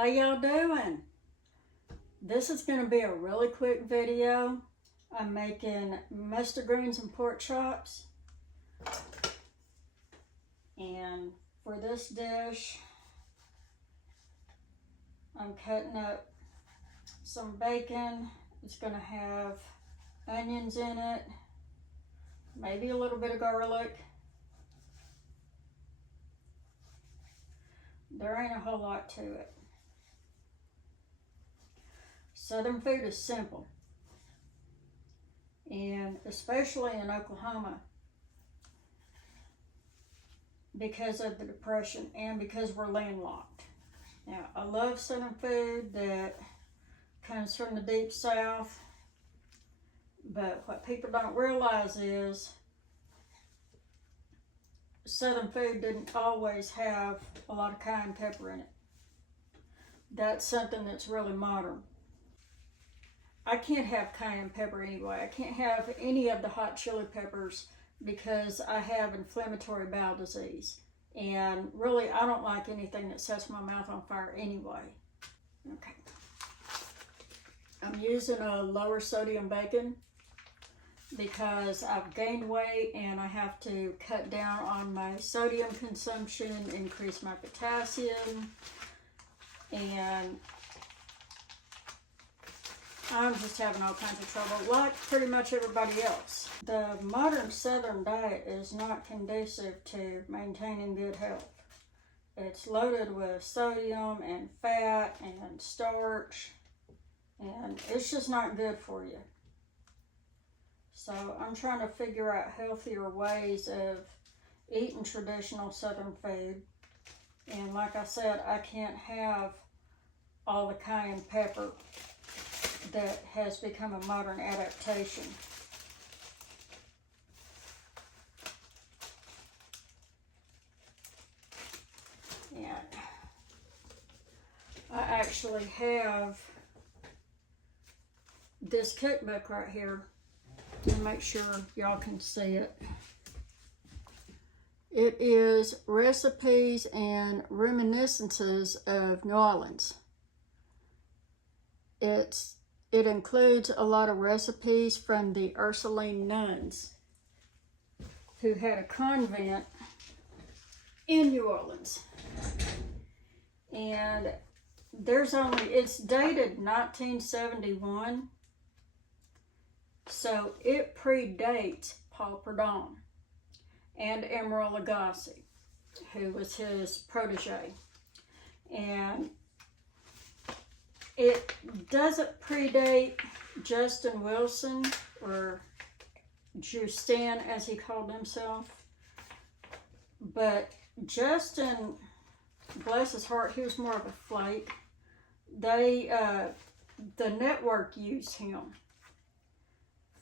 How y'all doing? This is going to be a really quick video. I'm making mustard greens and pork chops. And for this dish, I'm cutting up some bacon. It's going to have onions in it, maybe a little bit of garlic. There ain't a whole lot to it. Southern food is simple, and especially in Oklahoma, because of the Depression and because we're landlocked. Now, I love Southern food that comes from the deep South, but what people don't realize is Southern food didn't always have a lot of cayenne pepper in it. That's something that's really modern. I can't have cayenne pepper anyway. I can't have any of the hot chili peppers because I have inflammatory bowel disease. And really, I don't like anything that sets my mouth on fire anyway. Okay. I'm using a lower sodium bacon because I've gained weight and I have to cut down on my sodium consumption, increase my potassium, and I'm just having all kinds of trouble, like pretty much everybody else. The modern Southern diet is not conducive to maintaining good health. It's loaded with sodium and fat and starch, and it's just not good for you. So I'm trying to figure out healthier ways of eating traditional Southern food. And like I said, I can't have all the cayenne pepper that has become a modern adaptation. And I actually have this cookbook right here to make sure y'all can see it. It is Recipes and Reminiscences of New Orleans. It includes a lot of recipes from the Ursuline nuns who had a convent in New Orleans. And it's dated 1971, so it predates Paul Prudhomme and Emeril Lagasse, who was his protege. And it doesn't predate Justin Wilson, or Justin as he called himself. But Justin, bless his heart, he was more of a flake. The network used him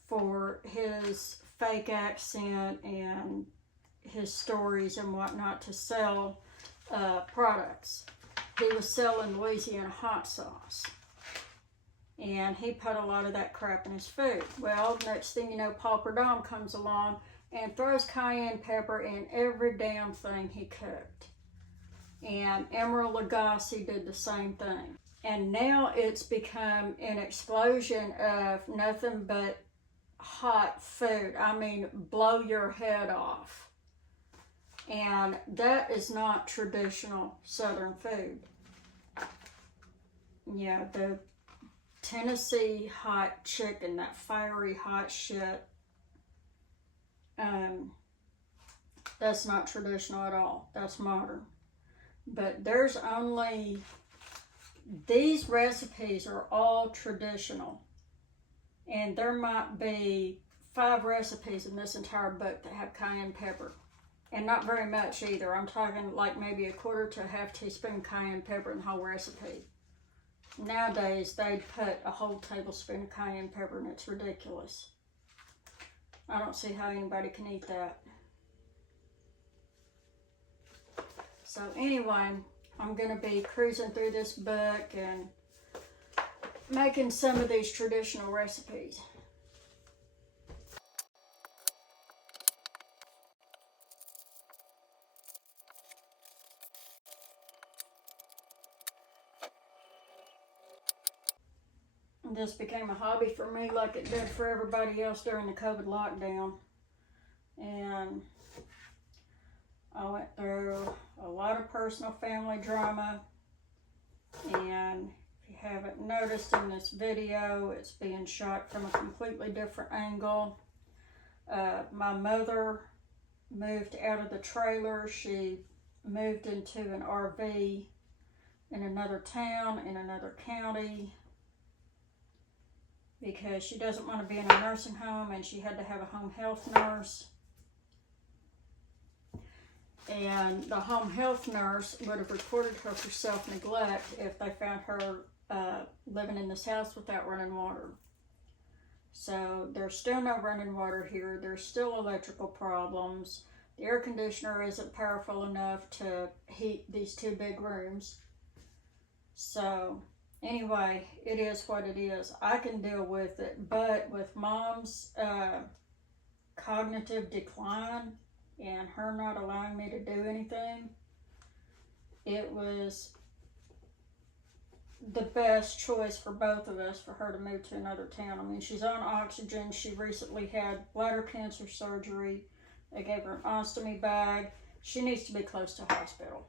for his fake accent and his stories and whatnot to sell products. He was selling Louisiana hot sauce, and he put a lot of that crap in his food. Well, next thing you know, Paul Prudhomme comes along and throws cayenne pepper in every damn thing he cooked. And Emeril Lagasse did the same thing. And now it's become an explosion of nothing but hot food. I mean, blow your head off. And that is not traditional Southern food. Yeah, the Tennessee hot chicken, that fiery hot shit, that's not traditional at all. That's modern. But these recipes are all traditional. And there might be 5 recipes in this entire book that have cayenne pepper. And not very much either. I'm talking like maybe a quarter to a half teaspoon cayenne pepper in the whole recipe. Nowadays, they'd put a whole tablespoon of cayenne pepper, and it's ridiculous. I don't see how anybody can eat that. So anyway, I'm going to be cruising through this book and making some of these traditional recipes. This became a hobby for me like it did for everybody else during the COVID lockdown. And I went through a lot of personal family drama. And if you haven't noticed in this video, it's being shot from a completely different angle. My mother moved out of the trailer. She moved into an RV in another town, in another county, because she doesn't want to be in a nursing home, and she had to have a home health nurse. And the home health nurse would have reported her for self-neglect if they found her living in this house without running water. So there's still no running water here. There's still electrical problems. The air conditioner isn't powerful enough to heat these two big rooms. So anyway, it is what it is. I can deal with it, but with Mom's cognitive decline and her not allowing me to do anything, it was the best choice for both of us for her to move to another town. I mean, she's on oxygen. She recently had bladder cancer surgery. They gave her an ostomy bag. She needs to be close to a hospital.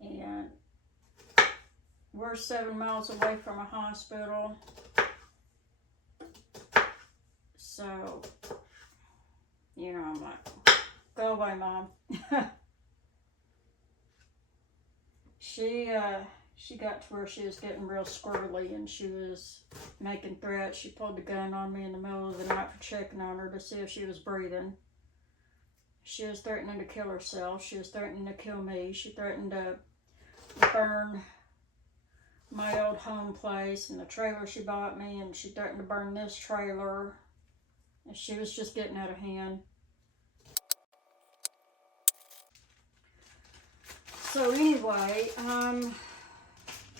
And we're 7 miles away from a hospital. So, you know, I'm like, go away, Mom. She got to where she was getting real squirrely, and she was making threats. She pulled the gun on me in the middle of the night for checking on her to see if she was breathing. She was threatening to kill herself. She was threatening to kill me. She threatened to burn my old home place and the trailer she bought me, and she threatened to burn this trailer. And she was just getting out of hand. So anyway, I'm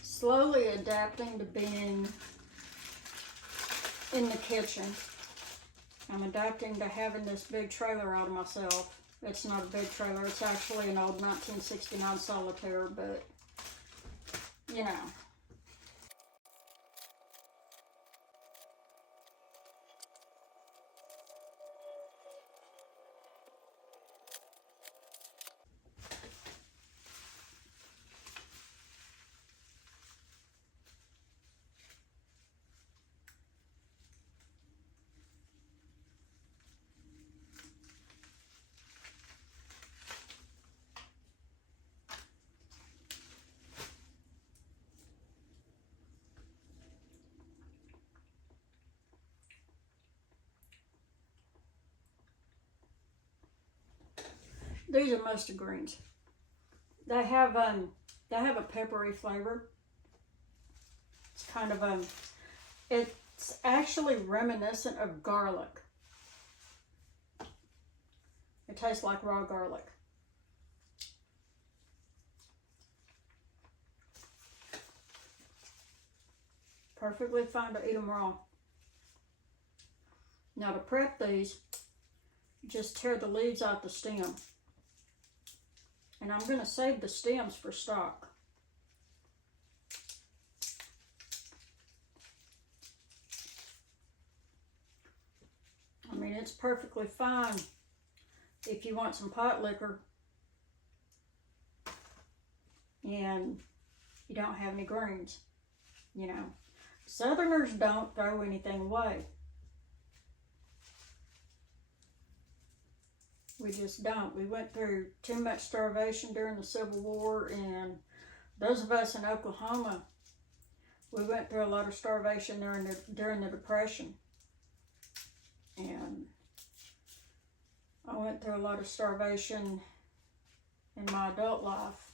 slowly adapting to being in the kitchen. I'm adapting to having this big trailer out of myself. It's not a big trailer. It's actually an old 1969 Solitaire, but, you know. These are mustard greens. They have a peppery flavor. It's kind of it's actually reminiscent of garlic. It tastes like raw garlic. Perfectly fine to eat them raw. Now to prep these, just tear the leaves out the stem. And I'm going to save the stems for stock. I mean, it's perfectly fine if you want some pot liquor and you don't have any greens, you know. Southerners don't throw anything away. We just don't. We went through too much starvation during the Civil War, and those of us in Oklahoma, we went through a lot of starvation during the Depression. And I went through a lot of starvation in my adult life.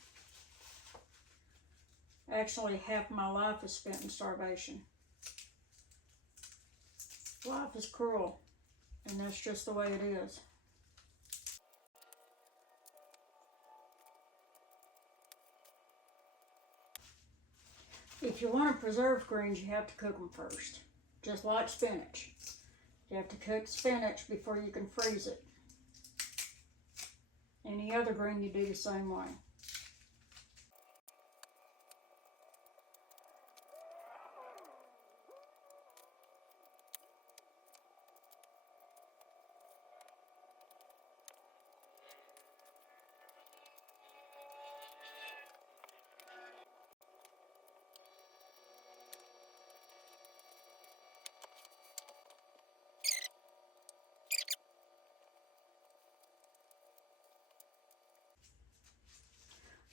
Actually, half my life is spent in starvation. Life is cruel, and that's just the way it is. If you want to preserve greens, you have to cook them first, just like spinach. You have to cook spinach before you can freeze it. Any other green, you do the same way.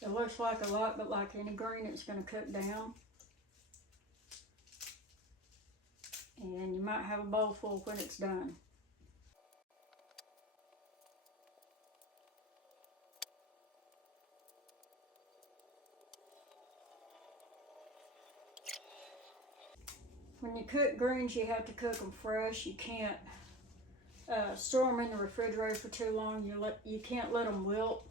It looks like a lot, but like any green, it's going to cook down. And you might have a bowl full when it's done. When you cook greens, you have to cook them fresh. You can't store them in the refrigerator for too long. You can't let them wilt.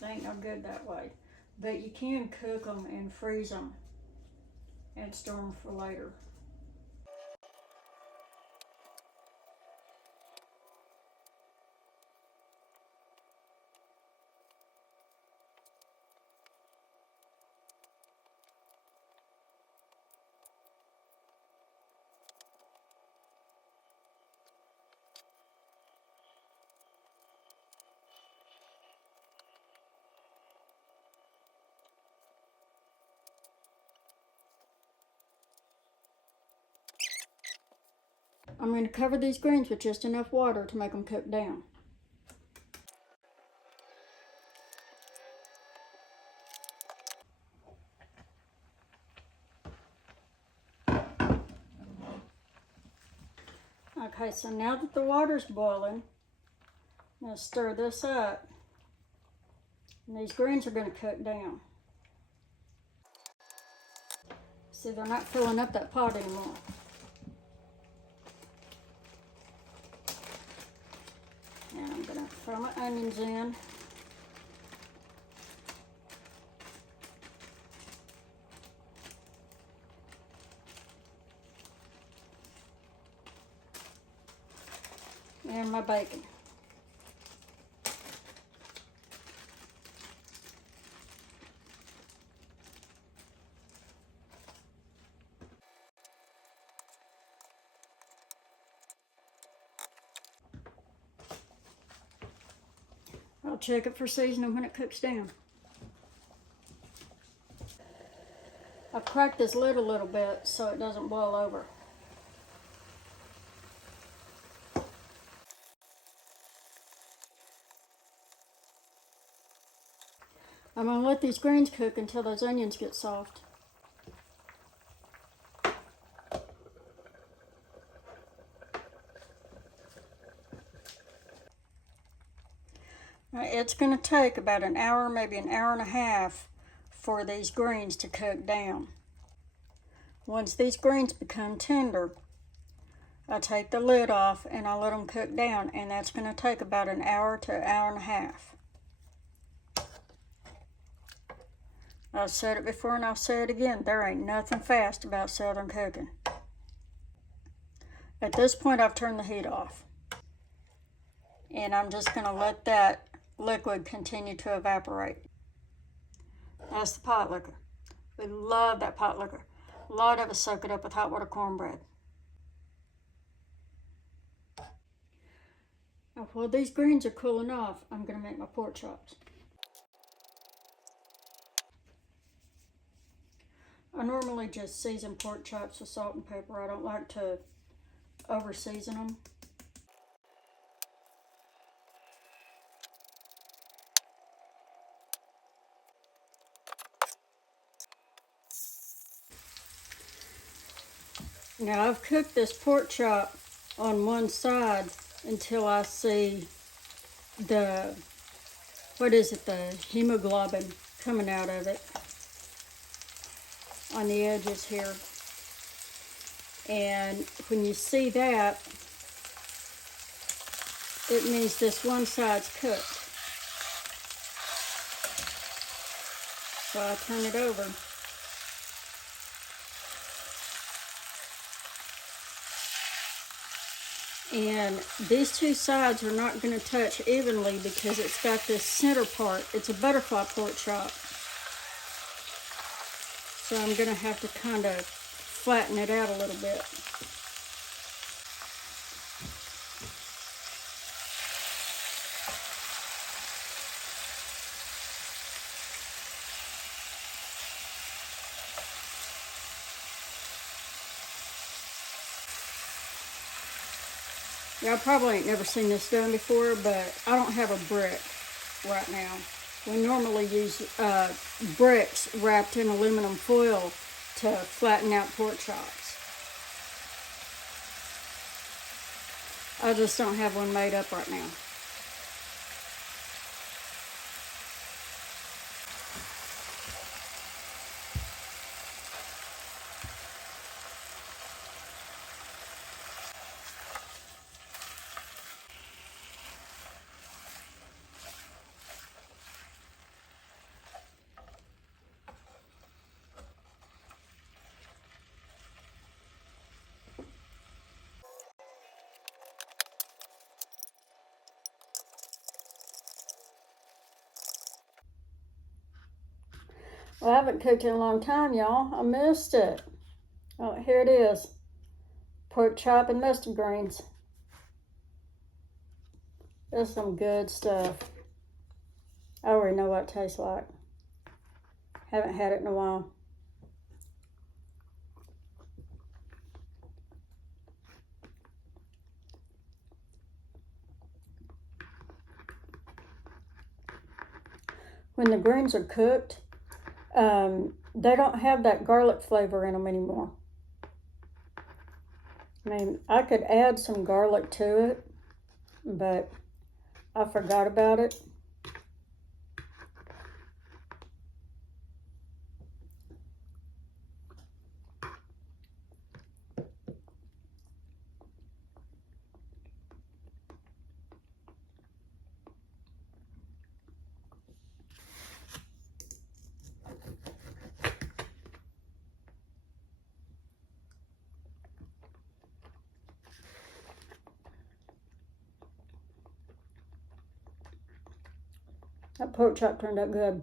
They ain't no good that way. But you can cook them and freeze them and store them for later. I'm going to cover these greens with just enough water to make them cook down. Okay, so now that the water's boiling, I'm going to stir this up. And these greens are going to cook down. See, they're not filling up that pot anymore. And I'm going to throw my onions in. And my bacon. I'll check it for seasoning when it cooks down. I've cracked this lid a little bit so it doesn't boil over. I'm going to let these greens cook until those onions get soft. Now, it's going to take about an hour, maybe an hour and a half for these greens to cook down. Once these greens become tender, I take the lid off and I let them cook down, and that's going to take about an hour to an hour and a half. I've said it before and I'll say it again, there ain't nothing fast about Southern cooking. At this point, I've turned the heat off. And I'm just going to let that liquid continue to evaporate. That's the pot liquor. We love that pot liquor. A lot of us soak it up with hot water cornbread. Now, while these greens are cooling off, I'm going to make my pork chops. I normally just season pork chops with salt and pepper. I don't like to over season them. Now I've cooked this pork chop on one side until I see the, the hemoglobin coming out of it on the edges here. And when you see that, it means this one side's cooked. So I turn it over. And these two sides are not going to touch evenly because it's got this center part. It's a butterfly pork chop. So I'm going to have to kind of flatten it out a little bit. Y'all probably ain't never seen this done before, but I don't have a brick right now. We normally use bricks wrapped in aluminum foil to flatten out pork chops. I just don't have one made up right now. Well, I haven't cooked in a long time, y'all. I missed it. Oh, here it is. Pork chop and mustard greens. That's some good stuff. I already know what it tastes like. Haven't had it in a while. When the greens are cooked, they don't have that garlic flavor in them anymore. I mean, I could add some garlic to it, but I forgot about it. That pork chop turned out good.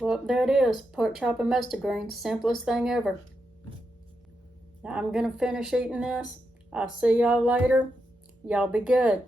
Well, there it is. Pork chop and mustard greens. Simplest thing ever. Now I'm going to finish eating this. I'll see y'all later. Y'all be good.